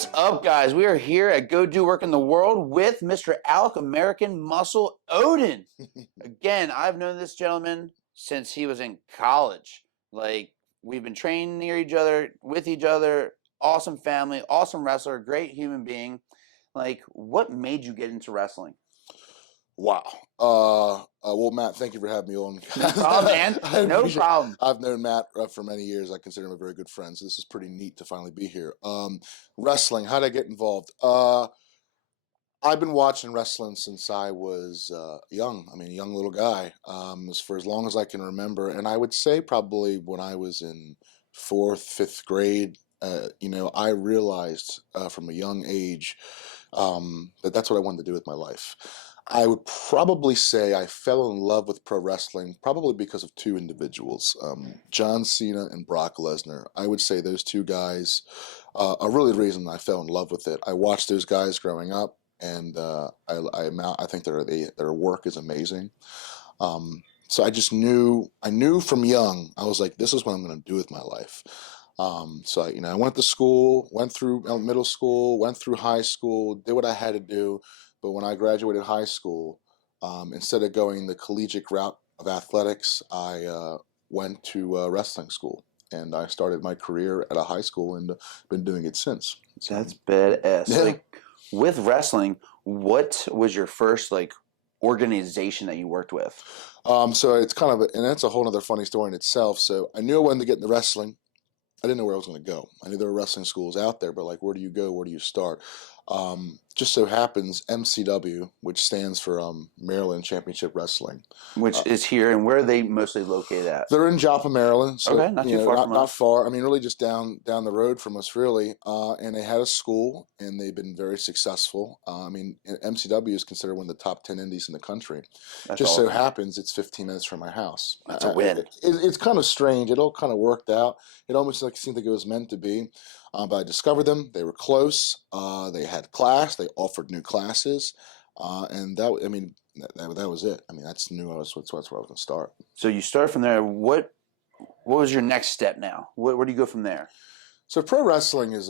What's up, guys? We are here at Go Do Work in the World with Mr. Alec American Muscle Odin. Again, I've known this gentleman since he was in college. Like, we've been training near each other, with each other. Awesome family, awesome wrestler, great human being. Like, what made you get into wrestling? Wow. Well, Matt, thank you for having me on. No problem, man. No problem. I've known Matt for many years. I consider him a very good friend. So this is pretty neat to finally be here. Wrestling. How did I get involved? I've been watching wrestling since I was young. I mean, a young little guy, for as long as I can remember. And I would say probably when I was in fourth, fifth grade, I realized from a young age that's what I wanted to do with my life. I would probably say I fell in love with pro wrestling probably because of two individuals, John Cena and Brock Lesnar. I would say those two guys are really the reason I fell in love with it. I watched those guys growing up, and I think their work is amazing. So I knew from young, I was like, this is what I'm going to do with my life. I went to school, went through middle school, went through high school, did what I had to do. But when I graduated high school, instead of going the collegiate route of athletics, I went to wrestling school, and I started my career at a high school and been doing it since. So, That's badass. yeah. Like, with wrestling, what was your first, like, organization that you worked with? So it's kind of, and that's a whole other funny story in itself. So I knew I wanted to get into wrestling. I didn't know where I was going to go. I knew there were wrestling schools out there, but like, where do you go? Where do you start? Just so happens MCW, which stands for Maryland Championship Wrestling, Which is here, and where are they mostly located at? they're in Joppa, Maryland. So, Okay, not too far from not us. far. I mean, really just down the road from us, really. And they had a school, and they've been very successful. MCW is considered one of the top 10 indies in the country. That's Just so awesome. happens it's 15 minutes from my house. That's a win. It's kind of strange. It all kind of worked out. It almost seemed like it was meant to be. But I discovered them. They were close. They had class. They offered new classes. And that was it. I mean, that's where I was going to start. So you start from there. What was your next step now? Where do you go from there? So pro wrestling is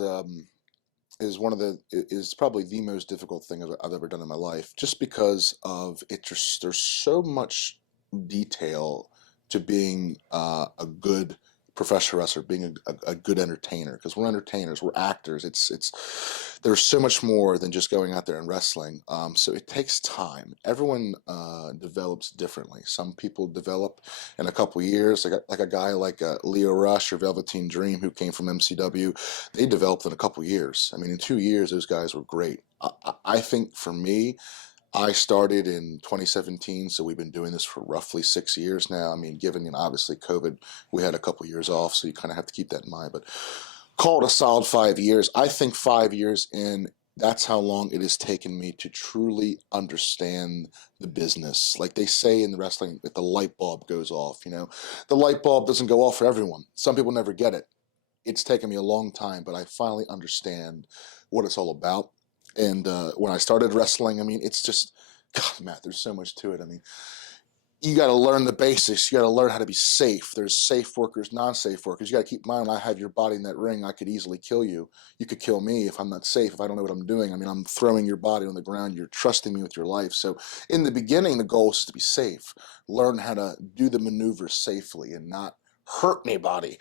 probably the most difficult thing I've ever done in my life, just because of it. There's so much detail to being a good professional wrestler, being a good entertainer, because we're entertainers, we're actors. There's so much more than just going out there and wrestling. So it takes time. Everyone develops differently. Some people develop in a couple years, like a guy like Leo Rush or Velveteen Dream, who came from MCW. They developed in a couple years. I mean, in 2 years, those guys were great. I think for me, I started in 2017, so we've been doing this for roughly 6 years now. I mean, given, obviously COVID, we had a couple years off, so you kind of have to keep that in mind. But call it a solid 5 years. I think 5 years in, that's how long it has taken me to truly understand the business. Like they say in the wrestling, if the light bulb goes off, the light bulb doesn't go off for everyone. Some people never get it. It's taken me a long time, but I finally understand what it's all about. And when I started wrestling, I mean, it's just, God, Matt, there's so much to it. I mean, you got to learn the basics. You got to learn how to be safe. There's safe workers, non-safe workers. You got to keep in mind, when I have your body in that ring, I could easily kill you. You could kill me if I'm not safe, if I don't know what I'm doing. I mean, I'm throwing your body on the ground. You're trusting me with your life. So in the beginning, the goal is to be safe. Learn how to do the maneuvers safely and not hurt anybody.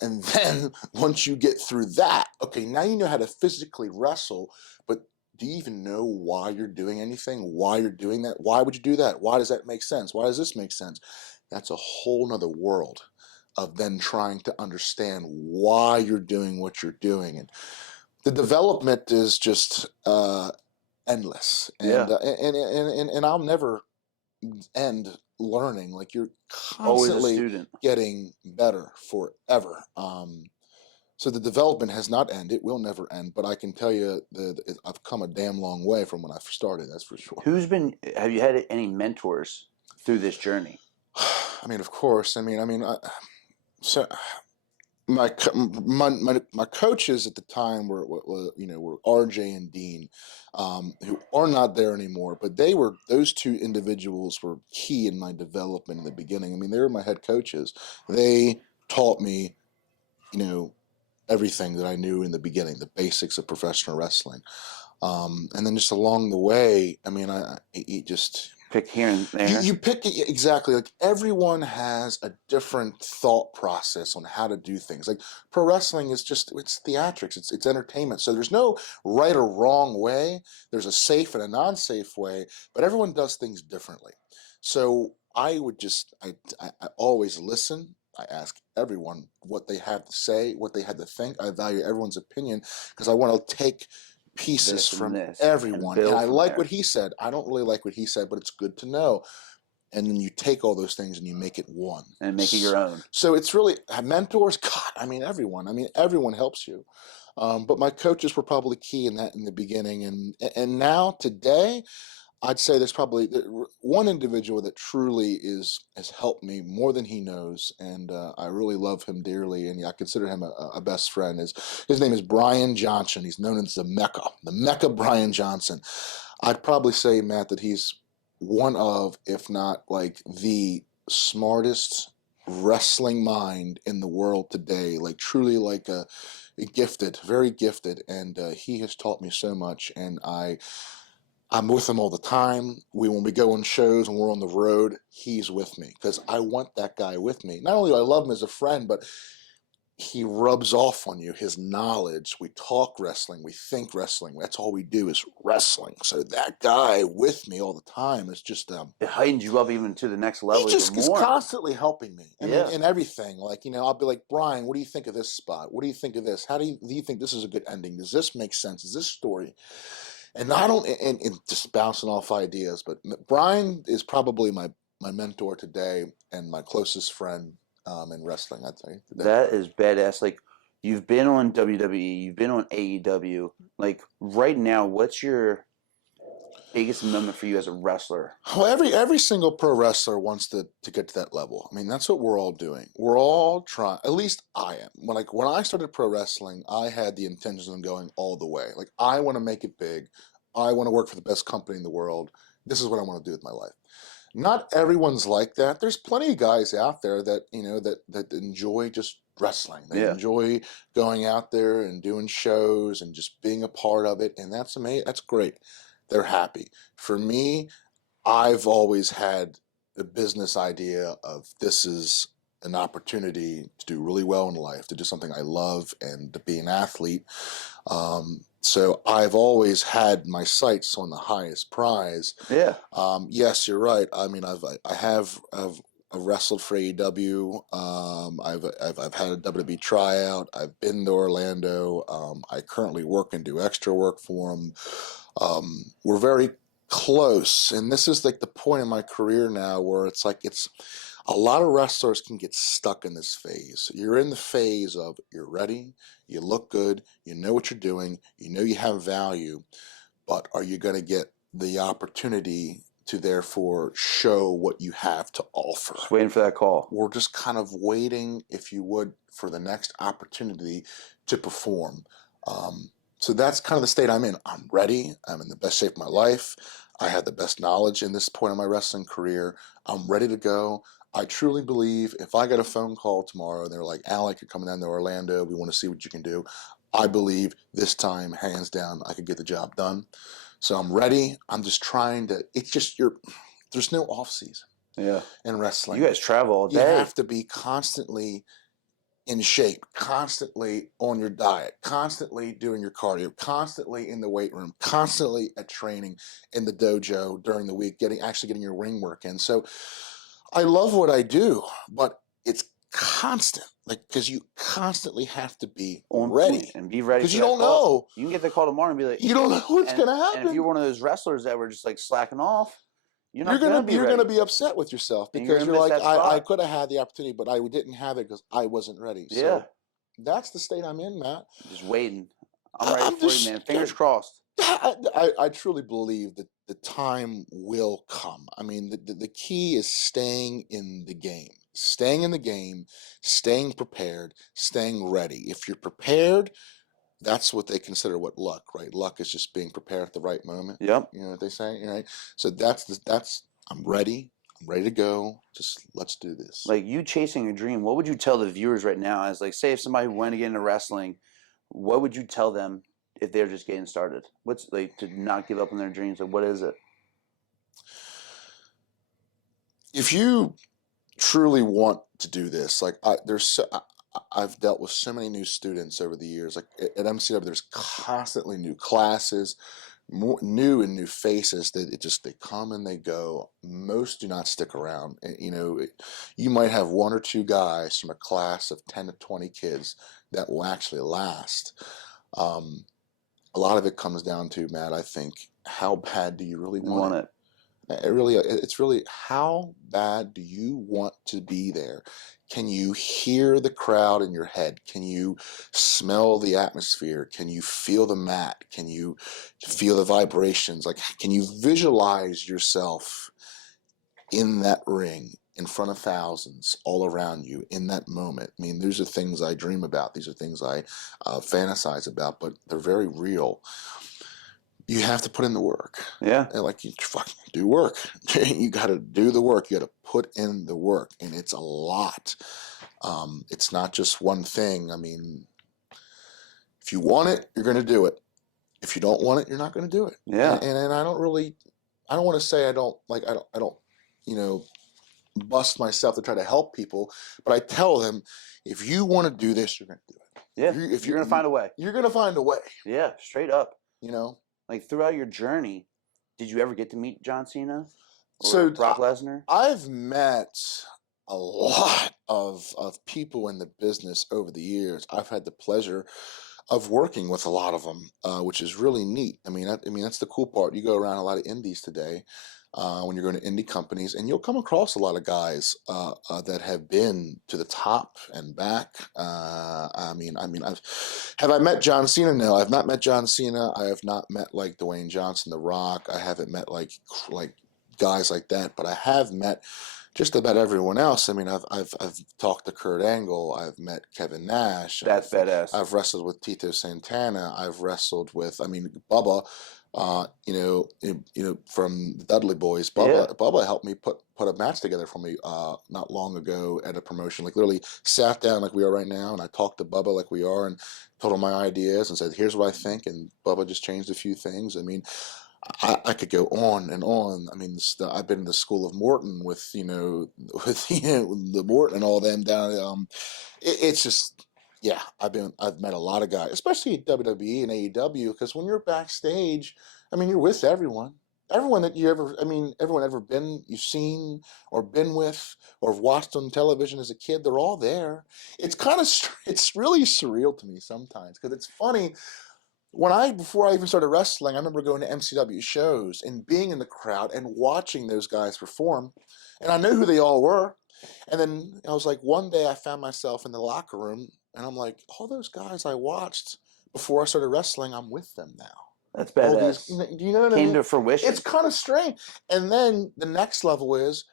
And then once you get through that, okay, now you know how to physically wrestle, but do you even know why you're doing anything? Why you're doing that? Why would you do that? Why does that make sense? Why does this make sense? That's a whole nother world of then trying to understand why you're doing what you're doing. And the development is just endless. Yeah. And I'll never end learning. Like, you're Always a constantly student. getting better forever. So the development has not ended. It will never end. But I can tell you that I've come a damn long way from when I started. That's for sure. Have you had any mentors through this journey? I mean, of course. So my coaches at the time were RJ and Dean, who are not there anymore. But those two individuals were key in my development in the beginning. I mean, they were my head coaches. They taught me, everything that I knew in the beginning, the basics of professional wrestling. And then just along the way, I mean, you just Pick here and there. you pick it exactly. Like everyone has a different thought process on how to do things. Like pro wrestling is just it's theatrics, it's entertainment. So there's no right or wrong way. There's a safe and a non-safe way, but everyone does things differently. So I would just I always listen. I ask everyone what they have to say, what they had to think. I value everyone's opinion because I want to take pieces This and from this, and everyone. And build I from like there. what he said. I don't really like what he said, but it's good to know. And then you take all those things and you make it one. And make it your own. So it's really mentors. God, I mean everyone helps you. But my coaches were probably key in that in the beginning, and now today, I'd say there's probably one individual that truly has helped me more than he knows, and I really love him dearly, and I consider him a best friend. His name is Brian Johnson. He's known as the Mecca Brian Johnson. I'd probably say, Matt, that he's one of, if not like the smartest wrestling mind in the world today. Like truly, like a gifted, very gifted, and he has taught me so much, and I'm with him all the time. When we go on shows and we're on the road, he's with me because I want that guy with me. Not only do I love him as a friend, but he rubs off on you. His knowledge. We talk wrestling. We think wrestling. That's all we do is wrestling. So that guy with me all the time is just It heightens you up even to the next level. he just is constantly helping me. I mean, in everything. Like, I'll be like, Brian, what do you think of this spot? What do you think of this? How do you think this is a good ending? Does this make sense? Is this story? And I don't, and just bouncing off ideas, but Brian is probably my mentor today and my closest friend in wrestling, I'd say. Today. That is badass. Like, you've been on WWE, you've been on AEW. Like, right now, what's your biggest moment for you as a wrestler? Well, every single pro wrestler wants to get to that level. I mean, that's what we're all doing. We're all trying. At least I am. When I started pro wrestling, I had the intentions of going all the way. Like I want to make it big. I want to work for the best company in the world. This is what I want to do with my life. Not everyone's like that. There's plenty of guys out there that that enjoy just wrestling. They enjoy going out there and doing shows and just being a part of it, and that's amazing. That's great. They're happy. For me, I've always had the business idea of this is an opportunity to do really well in life, to do something I love, and to be an athlete. So I've always had my sights on the highest prize. Yeah. Yes, you're right. I mean, I've wrestled for AEW. I've had a WWE tryout. I've been to Orlando. I currently work and do extra work for them. We're very close, and this is like the point in my career now where it's like it's a lot of wrestlers can get stuck in this phase. You're in the phase of you're ready, you look good, you know what you're doing, you know you have value, but are you going to get the opportunity to therefore show what you have to offer? Just waiting for that call. We're just kind of waiting, if you would, for the next opportunity to perform. So that's kind of the state I'm in. I'm ready. I'm in the best shape of my life. I have the best knowledge in this point of my wrestling career. I'm ready to go. I truly believe if I get a phone call tomorrow and they're like, Alec, you're coming down to Orlando. We want to see what you can do. I believe this time, hands down, I could get the job done. So I'm ready. I'm just trying to, there's no off season. Yeah. In wrestling. You guys travel all day. You have to be constantly in shape, constantly on your diet, constantly doing your cardio, constantly in the weight room, constantly at training in the dojo during the week, actually getting your ring work in. So I love what I do, but it's constant, like because you constantly have to be ready and be ready because you don't know. You can get the call tomorrow and be like, you don't know what's going to happen. And if you're one of those wrestlers that were just like slacking off, you're going to be upset with yourself because you're like, I could have had the opportunity, but I didn't have it because I wasn't ready. Yeah. So that's the state I'm in, Matt. Just waiting. I'm ready for you, man. Fingers crossed. I truly believe that the time will come. I mean, the key is staying in the game. Staying in the game, staying prepared, staying ready. If you're prepared, that's what they consider luck, right? Luck is just being prepared at the right moment. Yep. You know what they say, right? So that's I'm ready. I'm ready to go. Just let's do this. Like you chasing a dream, what would you tell the viewers right now as like say if somebody went to get into wrestling, what would you tell them if they're just getting started? What's like to not give up on their dreams? Like what is it? If you truly want to do this, like I've dealt with so many new students over the years. Like at MCW, there's constantly new classes, more new and new faces that they come and they go. Most do not stick around. You might have one or two guys from a class of 10 to 20 kids that will actually last. A lot of it comes down to, Matt, I think, how bad do you really want it? It's really how bad do you want to be there? Can you hear the crowd in your head? Can you smell the atmosphere? Can you feel the mat? Can you feel the vibrations? Like, can you visualize yourself in that ring in front of thousands all around you in that moment? I mean, these are things I dream about. These are things I fantasize about, but they're very real. You have to put in the work. Yeah. And like you fucking do work. You got to do the work. You got to put in the work, and it's a lot. It's not just one thing. I mean, if you want it, you're going to do it. If you don't want it, you're not going to do it. Yeah. And I don't want to say I don't, bust myself to try to help people, but I tell them, if you want to do this, you're going to do it. Yeah. If you're going to find a way. You're going to find a way. Yeah. Straight up. Like throughout your journey, did you ever get to meet John Cena or Brock Lesnar? I've met a lot of people in the business over the years. I've had the pleasure of working with a lot of them, which is really neat. I mean, that's the cool part. You go around a lot of indies today, when you're going to indie companies, and you'll come across a lot of guys that have been to the top and back. Have I met John Cena? No, I've not met John Cena. I have not met like Dwayne Johnson, The Rock. I haven't met like guys like that, but I have met just about everyone else. I mean, I've talked to Kurt Angle. I've met Kevin Nash. That's badass. I've wrestled with Tito Santana. I've wrestled with, Bubba. From the Dudley Boys. Bubba helped me put a match together for me not long ago at a promotion. Like literally sat down like we are right now, and I talked to Bubba like we are, and told him my ideas and said, "Here's what I think," and Bubba just changed a few things. I mean, I could go on and on. I mean, I've been in the school of Morton with the Morton and all them down. It's just. Yeah, I've met a lot of guys, especially at WWE and AEW, because when you're backstage, I mean, you're with everyone. Everyone that everyone you've seen or been with or watched on television as a kid, they're all there. It's it's really surreal to me sometimes, because it's funny. Before I even started wrestling, I remember going to MCW shows and being in the crowd and watching those guys perform, and I knew who they all were. And then I was like, one day I found myself in the locker room, and I'm like, all those guys I watched before I started wrestling, I'm with them now. That's badass. Do you know what I mean? Came to fruition. It's kind of strange. And then the next level is,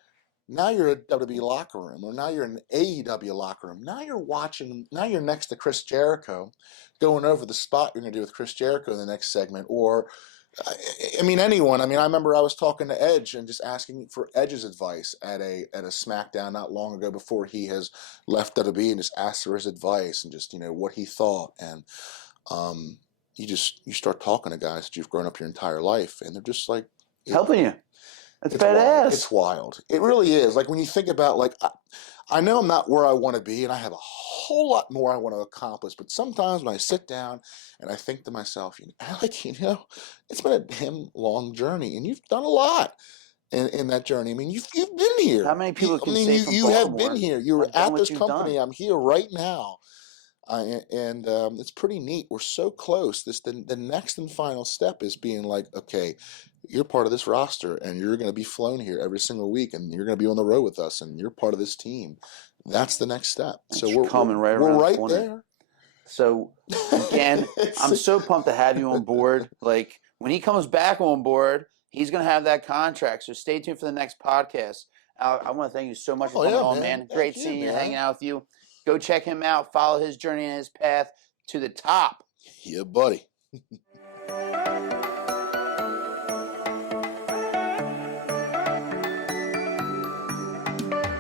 now you're at a WWE locker room, or now you're in an AEW locker room. Now you're next to Chris Jericho, going over the spot you're going to do with Chris Jericho in the next segment, or anyone. I remember I was talking to Edge and just asking for Edge's advice at a SmackDown not long ago before he has left WWE, and just asked for his advice and just what he thought. And you start talking to guys that you've grown up your entire life, and they're just like helping you. That's badass. It's wild. It really is. Like when you think about, like, I know I'm not where I want to be, and I have a whole lot more I want to accomplish. But sometimes when I sit down and I think to myself, Alec, it's been a damn long journey, and you've done a lot in that journey. I mean, you've been here. How many people can say from you have been here. You were at this company. Done. I'm here right now. And it's pretty neat. We're so close. The next and final step is being like, okay, you're part of this roster, and you're going to be flown here every single week, and you're going to be on the road with us, and you're part of this team. That's the next step. So we're right there. So again, I'm so pumped to have you on board. Like when he comes back on board, he's going to have that contract. So stay tuned for the next podcast. I want to thank you so much for coming on, man. Great seeing you, hanging out with you. Go check him out. Follow his journey and his path to the top. Yeah, buddy.